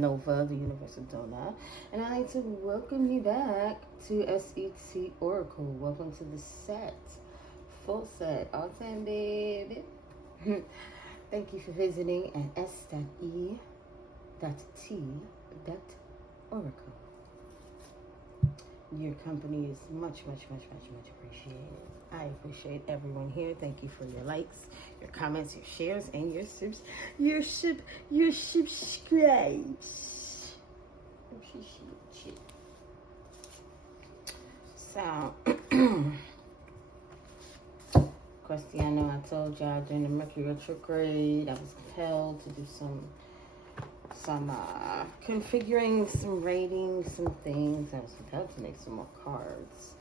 Nova, the universal donor, and I'd like to welcome you back to S.E.T. Oracle. Welcome to the set, full set, all time, baby. Thank you for visiting at S.E.T.Oracle. Your company is much appreciated. I appreciate everyone here. Thank you for your likes, your comments, your shares, and your subscribes. Appreciate you. So, Cristiano, I told y'all during the Mercury retrograde, I was compelled to do some configuring, some ratings, some things. I was compelled to make some more cards.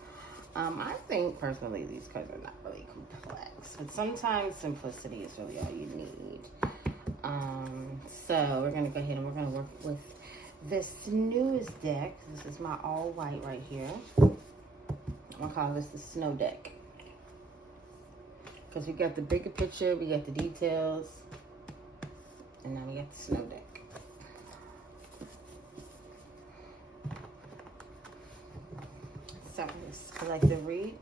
I think personally these cards are not really complex, but sometimes simplicity is really all you need. So we're gonna go ahead and we're gonna work with this newest deck. This is my all white right here. I'm gonna call this the snow deck because we got the bigger picture, we got the details, and now we got the snow deck. So, I like to read.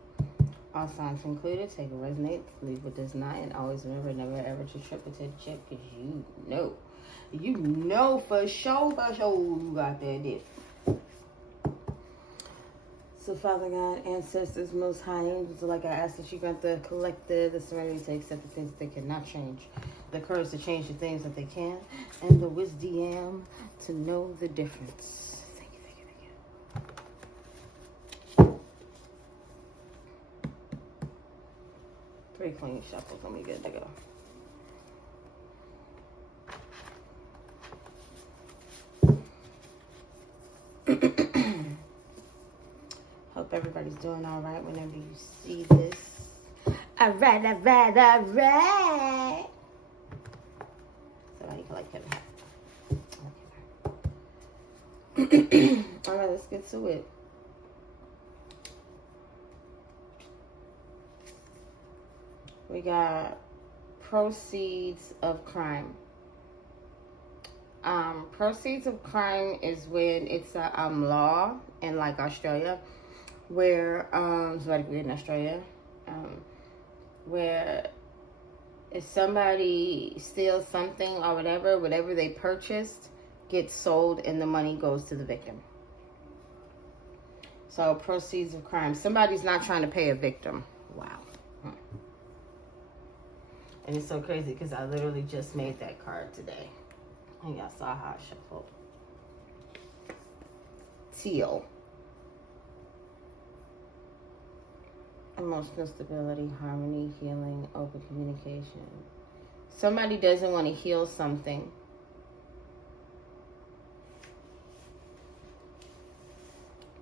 All signs included. Take what resonates, leave what does not, and always remember never ever to trip or to chip, because you know for sure you got that dip. So, Father God, ancestors, most high angels, like I ask that you grant the collective the serenity to accept the things that they cannot change, the courage to change the things that they can, and the wisdom to know the difference. Three clean shuffles and we good to go. Hope everybody's doing all right whenever you see this. All right. Somebody collect Kevin. Okay. All right, let's get to it. We got proceeds of crime. Proceeds of crime is when it's a law in like Australia, where somebody in Australia, where if somebody steals something or whatever they purchased gets sold and the money goes to the victim. So proceeds of crime. Somebody's not trying to pay a victim. Wow. And it's so crazy because I literally just made that card today. And y'all saw how I shuffled. Teal. Emotional stability, harmony, healing, open communication. Somebody doesn't want to heal something.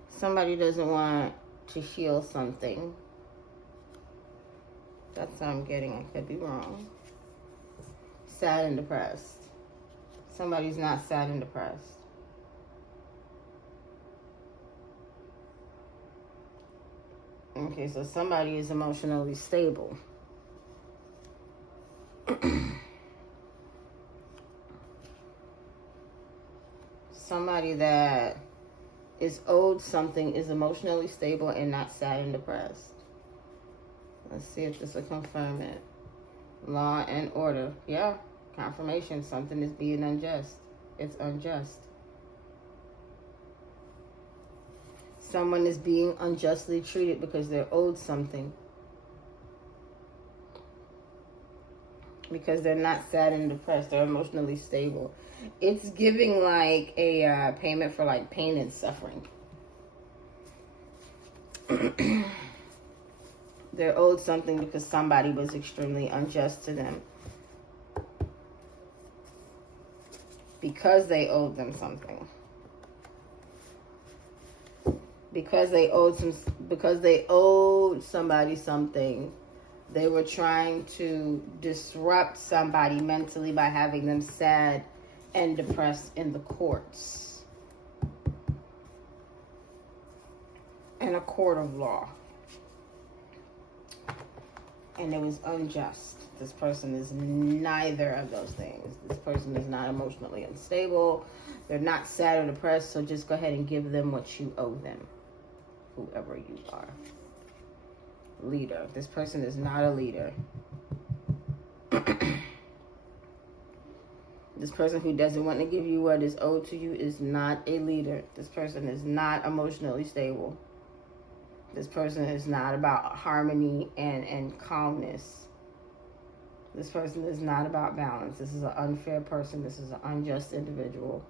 Somebody doesn't want to heal something. That's what I'm getting. I could be wrong. Sad and depressed. Somebody's not sad and depressed. Okay, so somebody is emotionally stable. Somebody that is owed something is emotionally stable and not sad and depressed. Let's see if this will confirm it. Law and order. Yeah, confirmation. Something is being unjust. It's unjust. Someone is being unjustly treated because they're owed something. Because they're not sad and depressed. They're emotionally stable. It's giving like a payment for like pain and suffering. They're owed something because somebody was extremely unjust to them. Because they owed them something. Because they owed somebody something. They were trying to disrupt somebody mentally by having them sad and depressed in the courts. In a court of law. And it was unjust. This person is neither of those things. This person is not emotionally unstable. They're not sad or depressed, so just go ahead and give them what you owe them, whoever you are. Leader. This person is not a leader. This person who doesn't want to give you what is owed to you is not a leader. This person is not emotionally stable. This person is not about harmony and calmness. This person is not about balance. This is an unfair person. This is an unjust individual.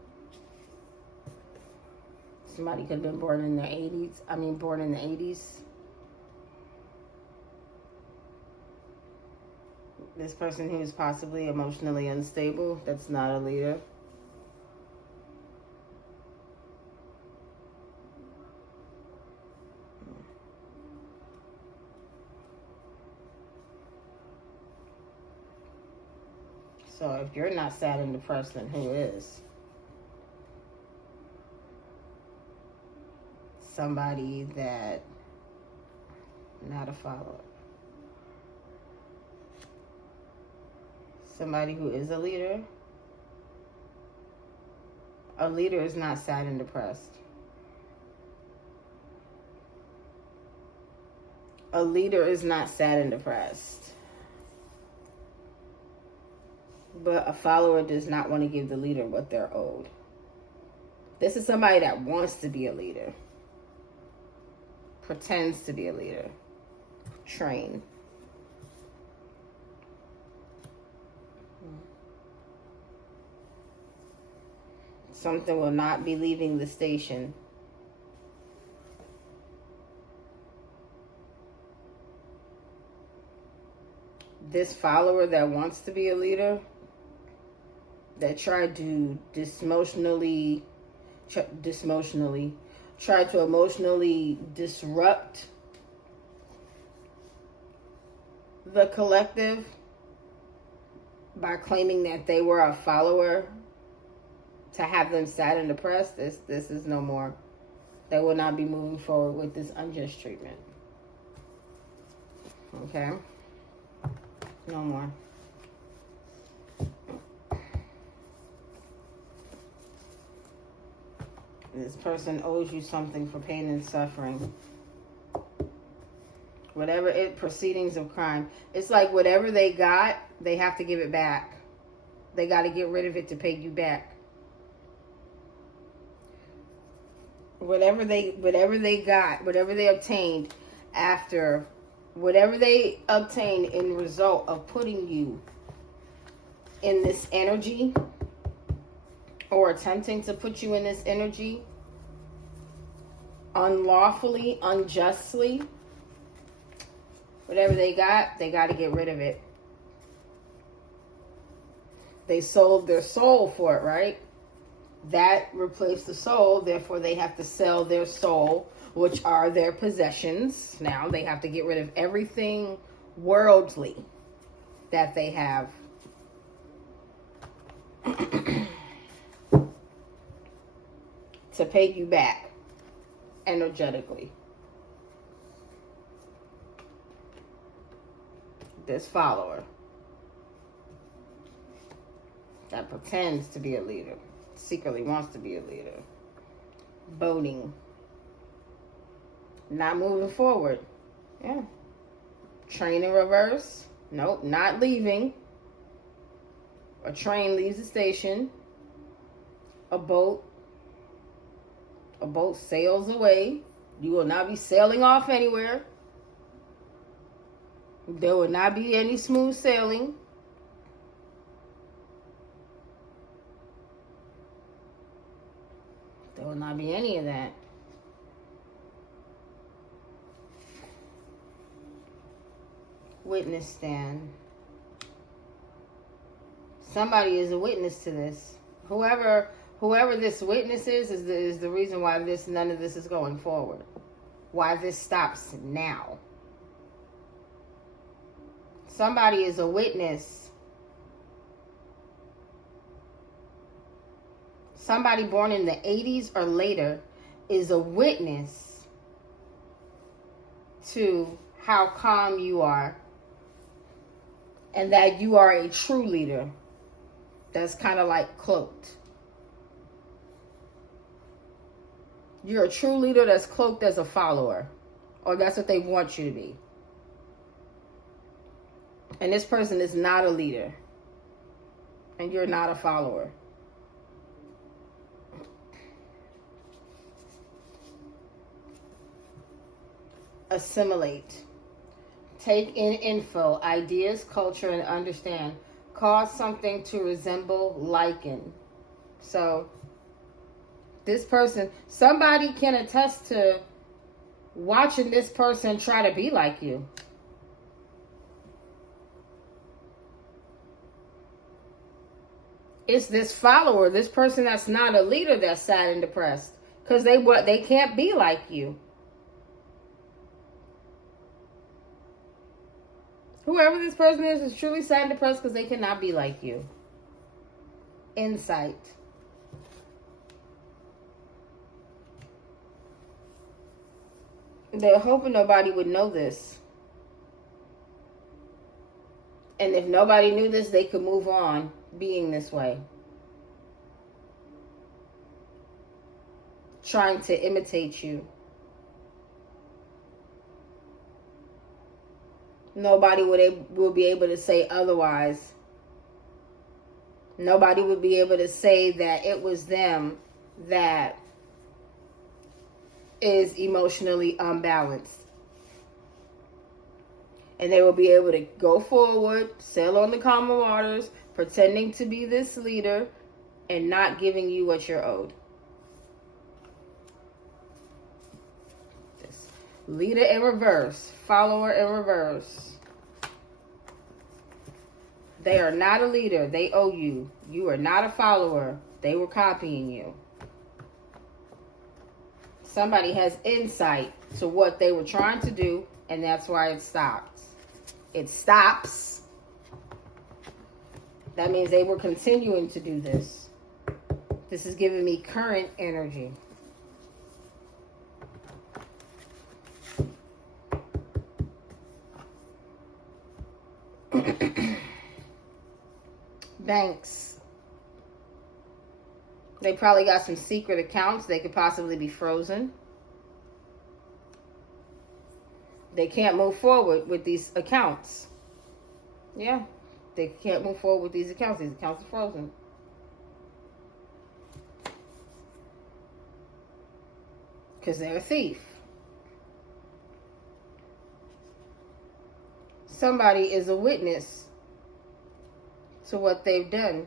Somebody could have been born in the 80s. This person who is possibly emotionally unstable, that's not a leader. So if you're not sad and depressed, then who is? Somebody that, not a follower. Somebody who is a leader. A leader is not sad and depressed. A leader is not sad and depressed. But a follower does not want to give the leader what they're owed. This is somebody that wants to be a leader. Pretends to be a leader. Train. Something will not be leaving the station. This follower that wants to be a leader, that tried to try to emotionally disrupt the collective by claiming that they were a follower to have them sad and depressed, this is no more. They will not be moving forward with this unjust treatment. Okay? No more. This person owes you something for pain and suffering. Whatever proceedings of crime. It's like whatever they got, they have to give it back. They got to get rid of it to pay you back. Whatever they got, whatever they obtained after, whatever they obtained in result of putting you in this energy, or attempting to put you in this energy unlawfully, unjustly, whatever they got to get rid of it. They sold their soul for it, right? That replaced the soul, therefore they have to sell their soul, which are their possessions. Now they have to get rid of everything worldly that they have. To pay you back energetically. This follower that pretends to be a leader, secretly wants to be a leader, boating, not moving forward. Yeah. Train in reverse. Nope, not leaving. A train leaves the station. A boat sails away. You will not be sailing off anywhere. There will not be any smooth sailing. There will not be any of that. Witness stand. Somebody is a witness to this. Whoever this witness is the reason why none of this is going forward. Why this stops now. Somebody is a witness. Somebody born in the 80s or later is a witness to how calm you are and that you are a true leader that's kind of like cloaked. You're a true leader that's cloaked as a follower, or that's what they want you to be. And this person is not a leader, and you're not a follower. Assimilate. Take in info, ideas, culture, and understand. Cause something to resemble, liken. So, this person, somebody can attest to watching this person try to be like you. It's this follower, this person that's not a leader, that's sad and depressed because they can't be like you. Whoever this person is truly sad and depressed because they cannot be like you. Insight. They're hoping nobody would know this. And if nobody knew this, they could move on being this way. Trying to imitate you. Nobody would be able to say otherwise. Nobody would be able to say that it was them that is emotionally unbalanced. And they will be able to go forward, sail on the calm waters, pretending to be this leader and not giving you what you're owed. This leader in reverse, follower in reverse. They are not a leader. They owe you. You are not a follower. They were copying you. Somebody has insight to what they were trying to do, and that's why it stopped. It stops. That means they were continuing to do this. This is giving me current energy. Banks. They probably got some secret accounts. They could possibly be frozen. They can't move forward with these accounts. Yeah, they can't move forward with these accounts. These accounts are frozen. Because they're a thief. Somebody is a witness to what they've done.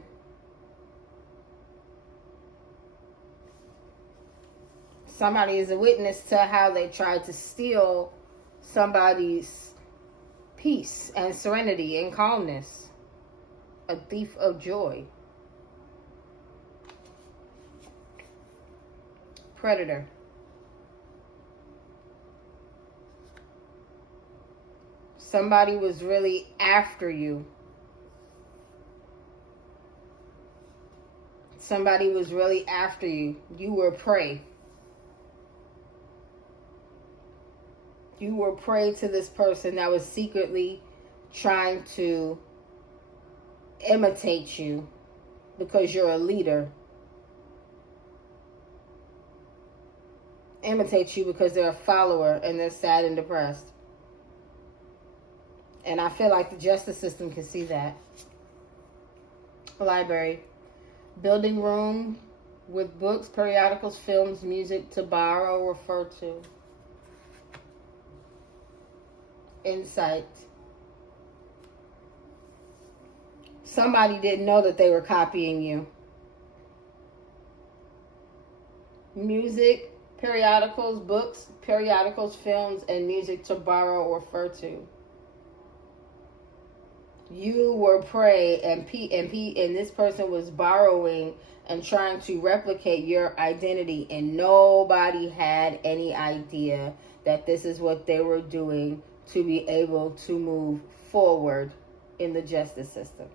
Somebody is a witness to how they tried to steal somebody's peace and serenity and calmness. A thief of joy. Predator. Somebody was really after you. Somebody was really after you. You were prey. You were prey to this person that was secretly trying to imitate you because you're a leader. Imitate you because they're a follower and they're sad and depressed. And I feel like the justice system can see that. Library. Building room with books, periodicals, films, music to borrow or refer to. Insight. Somebody didn't know that they were copying you. Music, periodicals, books, periodicals, films, and music to borrow or refer to. You were prey, and this person was borrowing and trying to replicate your identity, and nobody had any idea that this is what they were doing to be able to move forward in the justice system.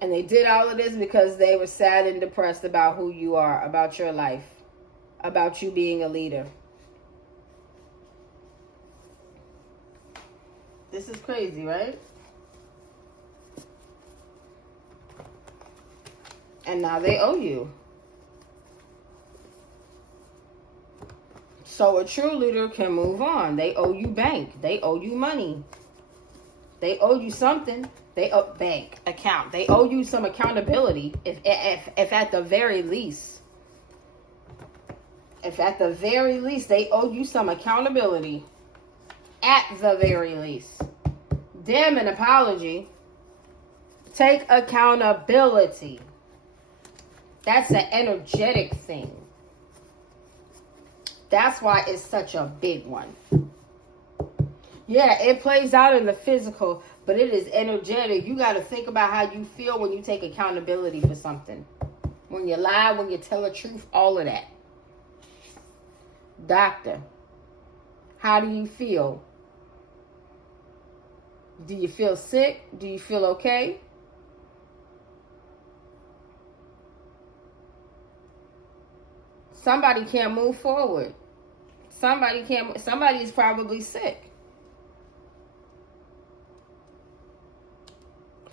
And they did all of this because they were sad and depressed about who you are, about your life, about you being a leader. This is crazy, right? And now they owe you. So a true leader can move on. They owe you bank. They owe you money. They owe you something. They owe bank account. They owe you some accountability. If at the very least. If at the very least they owe you some accountability. At the very least. Damn an apology. Take accountability. That's an energetic thing. That's why it's such a big one. Yeah, it plays out in the physical, but it is energetic. You got to think about how you feel when you take accountability for something. When you lie, when you tell the truth, all of that. Doctor, how do you feel? Do you feel sick? Do you feel okay? Somebody can't move forward. Somebody's probably sick.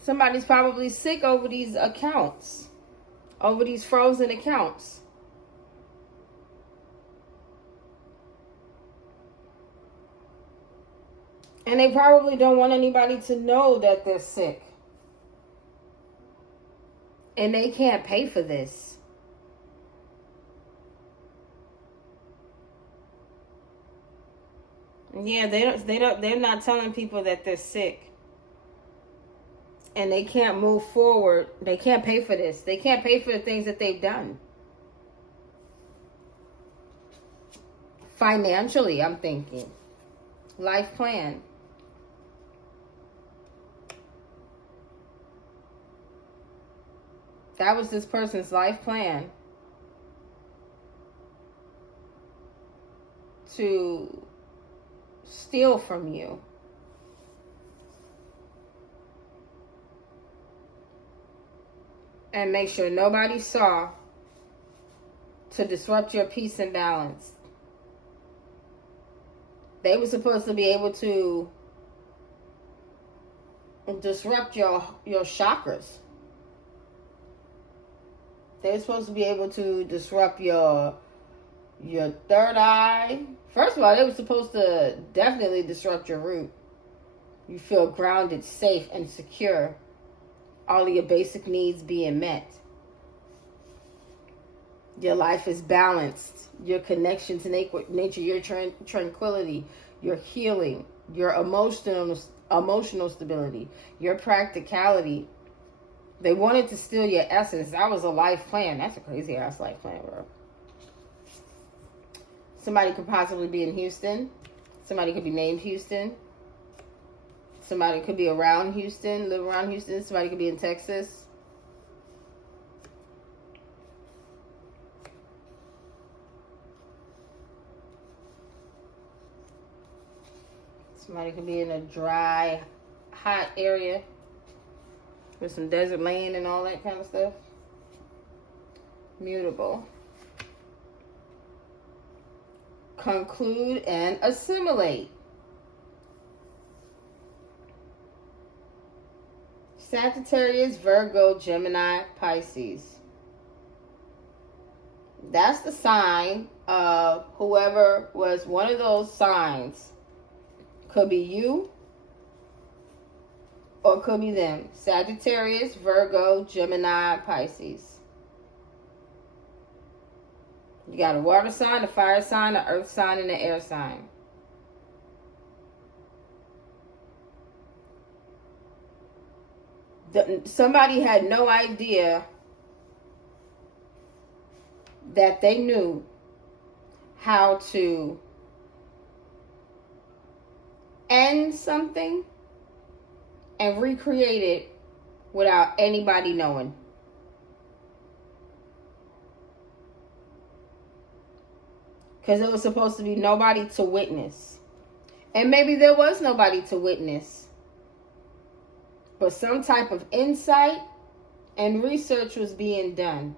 Somebody's probably sick over these accounts. Over these frozen accounts. And they probably don't want anybody to know that they're sick. And they can't pay for this. Yeah, they're not telling people that they're sick. And they can't move forward. They can't pay for this. They can't pay for the things that they've done. Financially, I'm thinking. Life plan. That was this person's life plan. To steal from you. And make sure nobody saw, to disrupt your peace and balance. They were supposed to be able to disrupt your chakras. They were supposed to be able to disrupt your third eye. First of all, they were supposed to definitely disrupt your root. You feel grounded, safe, and secure. All of your basic needs being met. Your life is balanced. Your connection to nature, your tranquility, your healing, your emotional stability, your practicality. They wanted to steal your essence. That was a life plan. That's a crazy ass life plan, bro. Somebody could possibly be in Houston. Somebody could be named Houston. Somebody could be around Houston, live around Houston. Somebody could be in Texas. Somebody could be in a dry, hot area with some desert land and all that kind of stuff. Mutable. Conclude and assimilate. Sagittarius, Virgo, Gemini, Pisces. That's the sign of whoever was one of those signs. Could be you or could be them. Sagittarius, Virgo, Gemini, Pisces. You got a water sign, a fire sign, an earth sign, and an air sign. Somebody had no idea that they knew how to end something and recreate it without anybody knowing. Because it was supposed to be nobody to witness. And maybe there was nobody to witness. But some type of insight and research was being done.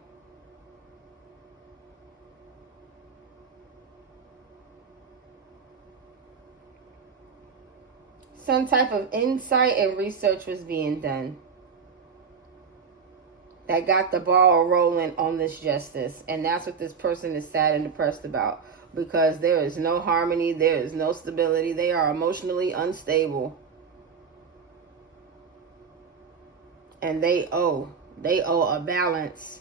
Some type of insight and research was being done that got the ball rolling on this justice. And that's what this person is sad and depressed about. Because there is no harmony. There is no stability. They are emotionally unstable. And they owe a balance.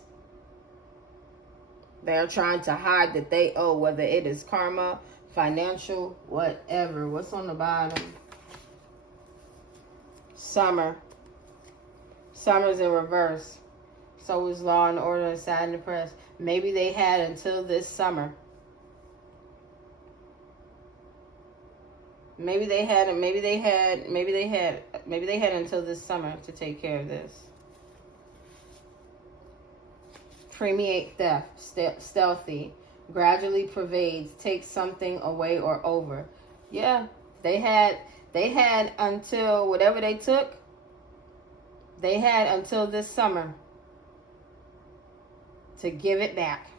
They're trying to hide that they owe, whether it is karma, financial, whatever. What's on the bottom? Summer. Summer's in reverse. So is Law and Order and Sad and Depressed. Maybe they had until this summer. Maybe they had until this summer to take care of this. Permeate theft, stealthy, gradually pervades, takes something away or over. Yeah, they had until whatever they took. They had until this summer to give it back,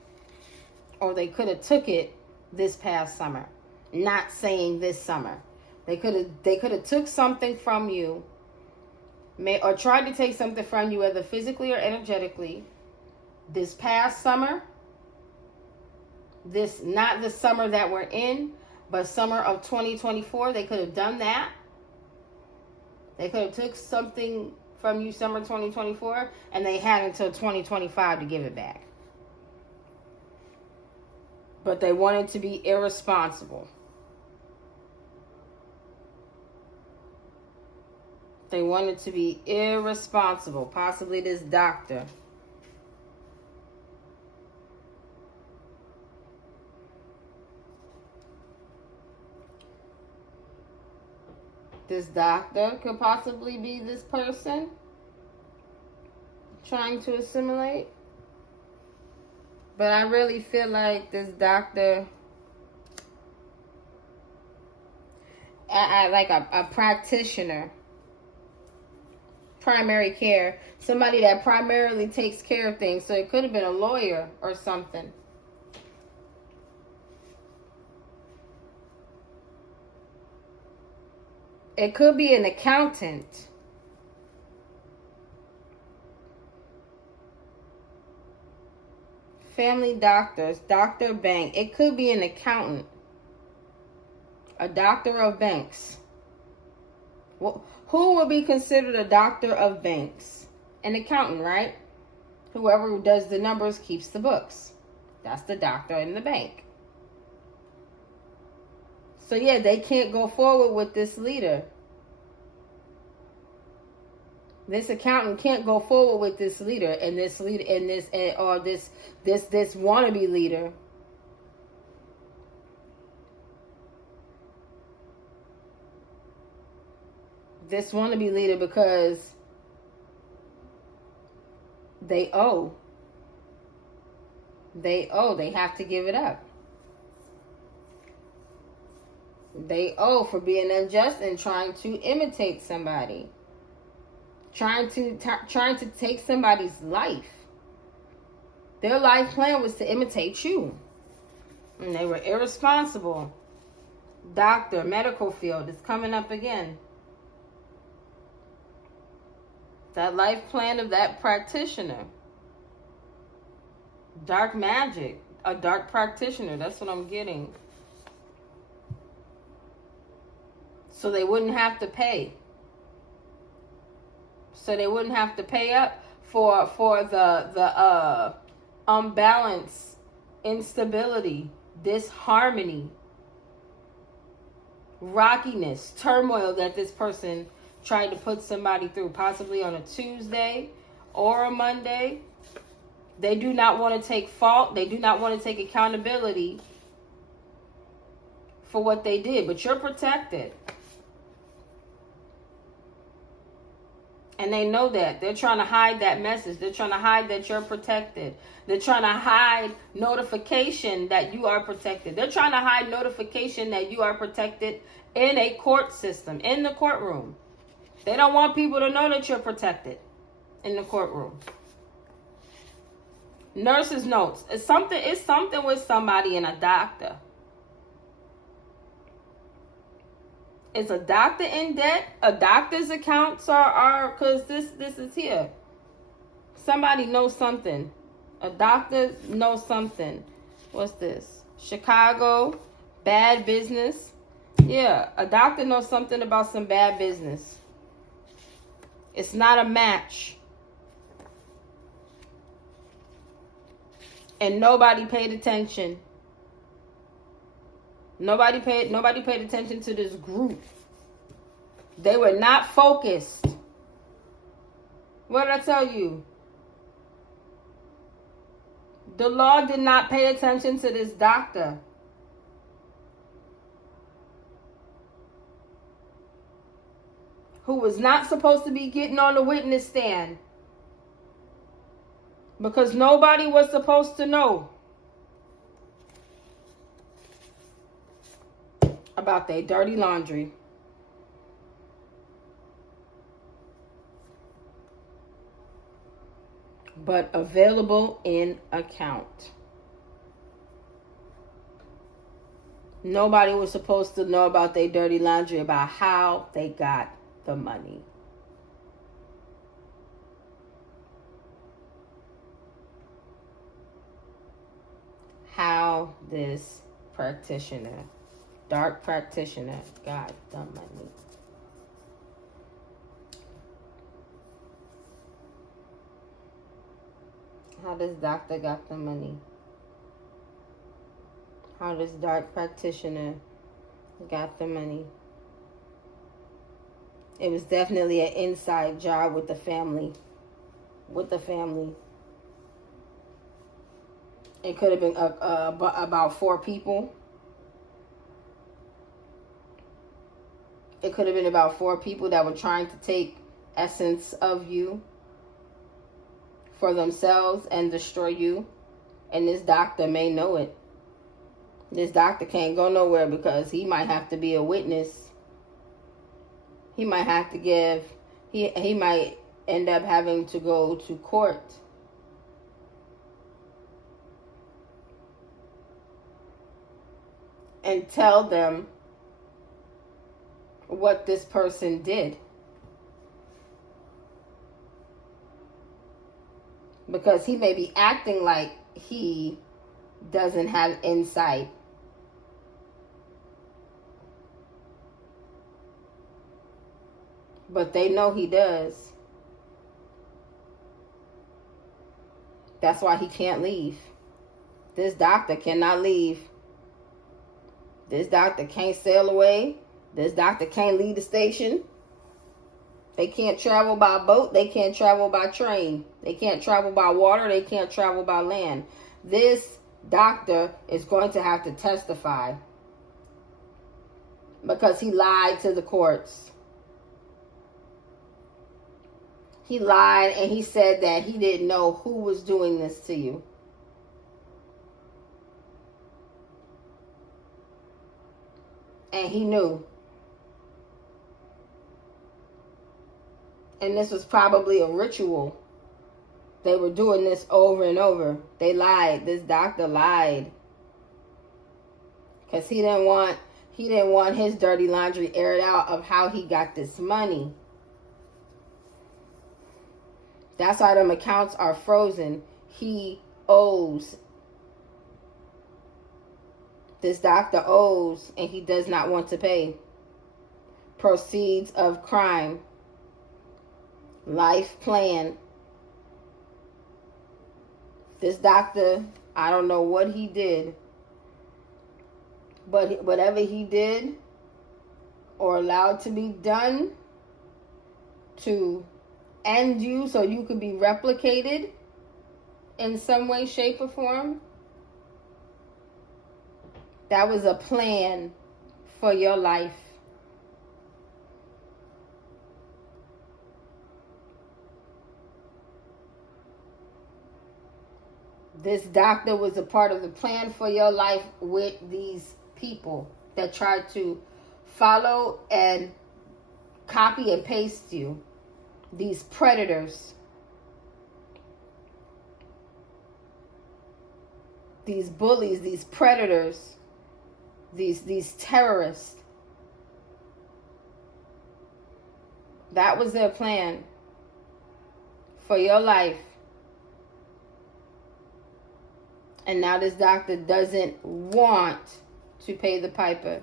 or they could have took it this past summer. Not saying this summer. They could have took something from you, or tried to take something from you, either physically or energetically, this past summer. This, not the summer that we're in, but summer of 2024. They could have done that. They could have took something from you summer 2024, and they had until 2025 to give it back. But they wanted to be irresponsible. They wanted to be irresponsible. Possibly this doctor. This doctor could possibly be this person trying to assimilate. But I really feel like this doctor, like a practitioner, primary care, somebody that primarily takes care of things. So it could have been a lawyer or something. It could be an accountant. Family doctors, doctor bank. It could be an accountant. A doctor of banks. Well, who would be considered a doctor of banks? An accountant, right? Whoever does the numbers keeps the books. That's the doctor in the bank. So yeah, they can't go forward with this leader. This accountant can't go forward with this leader and this leader and this wannabe leader. This wannabe leader, because they owe. They have to give it up. They owe for being unjust and trying to imitate somebody. Trying to take somebody's life. Their life plan was to imitate you. And they were irresponsible. Doctor, medical field is coming up again. That life plan of that practitioner. Dark magic. A dark practitioner. That's what I'm getting. So they wouldn't have to pay. So they wouldn't have to pay up for the unbalance, instability, disharmony, rockiness, turmoil that this person tried to put somebody through, possibly on a Tuesday or a Monday. They do not want to take fault. They do not want to take accountability for what they did, but you're protected. And they know that. They're trying to hide that message. They're trying to hide that you're protected. They're trying to hide notification that you are protected. They're trying to hide notification that you are protected in a court system, in the courtroom. They don't want people to know that you're protected in the courtroom. Nurse's notes. It's something with somebody and a doctor. Is a doctor in debt? A doctor's accounts are because this is here. Somebody knows something. A doctor knows something. What's this? Chicago, bad business. Yeah, a doctor knows something about some bad business. It's not a match. And nobody paid attention. Nobody paid attention to this group. They were not focused. What did I tell you? The law did not pay attention to this doctor. Who was not supposed to be getting on the witness stand. Because nobody was supposed to know about their dirty laundry. But available in account. Nobody was supposed to know about their dirty laundry, about how they got the money. How this practitioner, dark practitioner, got the money. How this doctor got the money. How this dark practitioner got the money. It was definitely an inside job with the family. It could have been about 4 people. It could have been about 4 people that were trying to take essence of you for themselves and destroy you. And this doctor may know it. This doctor can't go nowhere because he might have to be a witness. He might have to give, he might end up having to go to court. And tell them what this person did. Because he may be acting like he doesn't have insight. But they know he does. That's why he can't leave. This doctor cannot leave. This doctor can't sail away. This doctor can't leave the station. They can't travel by boat. They can't travel by train. They can't travel by water. They can't travel by land. This doctor is going to have to testify because he lied to the courts. He lied and he said that he didn't know who was doing this to you. And he knew. And this was probably a ritual. They were doing this over and over. They lied. This doctor lied. Because he didn't want his dirty laundry aired out of how he got this money. That's why them accounts are frozen. He owes. This doctor owes and he does not want to pay. Proceeds of crime. Life plan. This doctor, I don't know what he did. But whatever he did or allowed to be done to end you so you could be replicated in some way, shape, or form, that was a plan for your life. This doctor was a part of the plan for your life with these people that tried to follow and copy and paste you. These predators. These bullies, these predators. These terrorists. That was their plan for your life. And now this doctor doesn't want to pay the piper,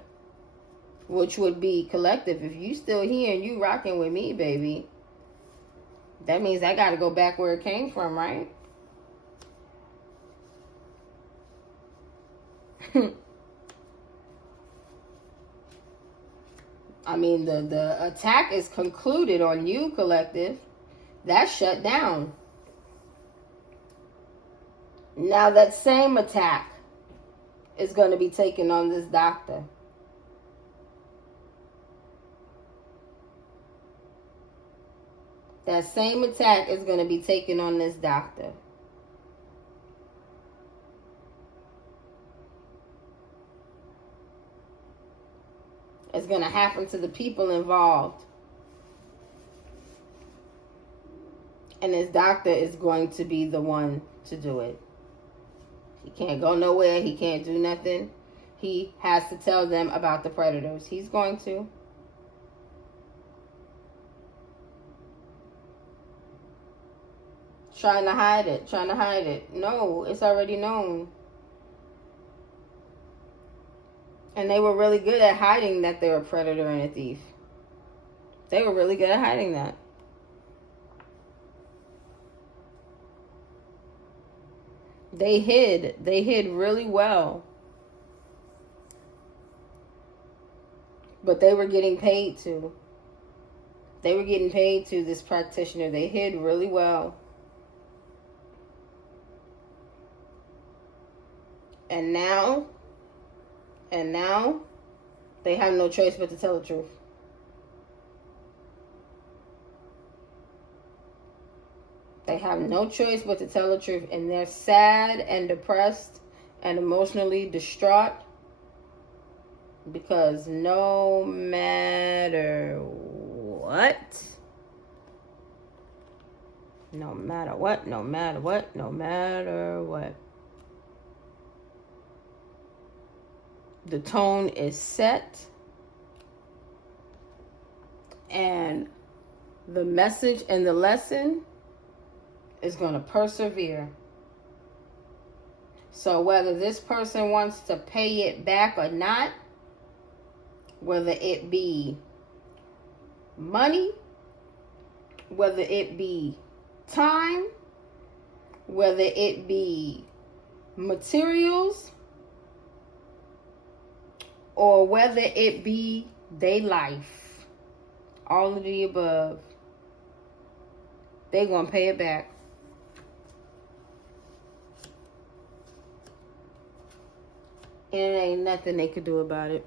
which would be collective. If you still here and you rocking with me, baby, that means I got to go back where it came from, right? I mean, the attack is concluded on you, collective. That's shut down. Now that same attack is going to be taken on this doctor. That same attack is going to be taken on this doctor. It's going to happen to the people involved. And this doctor is going to be the one to do it. He can't go nowhere. He can't do nothing. He has to tell them about the predators. He's going to. Trying to hide it. Trying to hide it. No, it's already known. And they were really good at hiding that they're a predator and a thief. They were really good at hiding that. They hid really well. But they were getting paid to. They were getting paid to, this practitioner. They hid really well. And now, they have no choice but to tell the truth. They have no choice but to tell the truth. And they're sad and depressed and emotionally distraught. Because no matter what, the tone is set. And the message and the lesson is going to persevere. So whether this person wants to pay it back or not, whether it be money, whether it be time, whether it be materials, or whether it be their life, all of the above, they're going to pay it back. And it ain't nothing they could do about it.